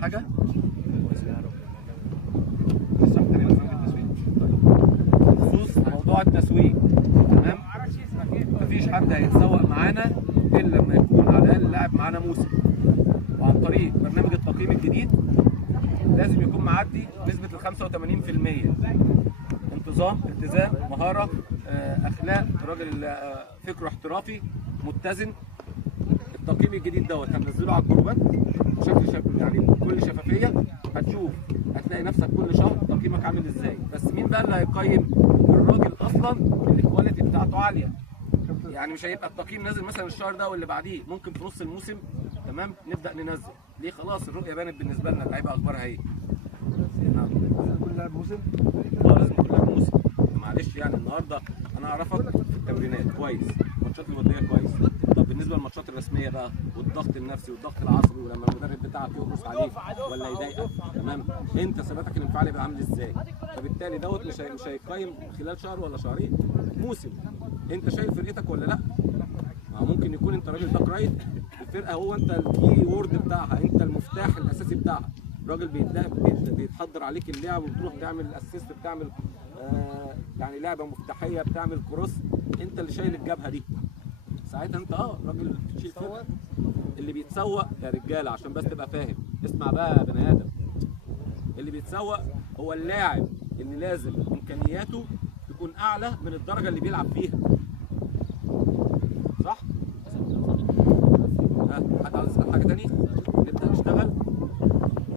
حاجه بخصوص موضوع التسويق. تمام، مفيش حد هيتسوق معانا الا لما يكون على الاقل لاعب معانا موسم، وعن طريق برنامج التقييم الجديد لازم يكون معدي نسبه ال 85%. انتظام، التزام، مهاره، اخلاق، راجل فكره احترافي متزن. التقييم الجديد دوت هننزله على الجروبات بشكل يعني بكل شفافيه، هتشوف هتلاقي نفسك كل شهر تقييمك عامل ازاي. بس مين بقى اللي هيقيم؟ الراجل اصلا اللي الكواليتي بتاعته عاليه. يعني مش هيبقى التقييم نازل مثلا الشهر ده واللي بعديه، ممكن في نص الموسم تمام نبدا ننزل. ليه؟ خلاص الرؤيه بانت بالنسبه لنا، اللعيبه اخبارها ايه. كل لاعب موسم؟ لازم كل لاعب موسم. معلش يعني النهارده انا اعرفك في التمرينات كويس، الماتشات الوديه كويس. طب بالنسبه للماتشات الرسميه بقى، والضغط النفسي والضغط العصبي، ولما المدرب بتاعك يقرص عليك ولا يضايقك، تمام، انت ثباتك الانفعالي بقى عامل ازاي؟ فبالتالي دوت مش هيقيم خلال شهر ولا شهرين، موسم. انت شايف فرقتك ولا لا؟ ممكن يكون انت راجل باك رايت، الفرقه هو انت الكي وورد بتاعها، انت المفتاح الاساسي بتاعها. راجل بيتحضر عليك اللعب وبتروح تعمل الاسيست، بتعمل يعني لعبه مفتاحيه، بتعمل كروس، انت اللي شايل الجبهه دي. ساعتها انت راجل تشيل فرقه. اللي بيتسوق يا رجاله عشان بس تبقى فاهم، اسمع بقى يا بني ادم، اللي بيتسوق هو اللاعب اللي لازم امكانياته تكون اعلى من الدرجه اللي بيلعب فيها.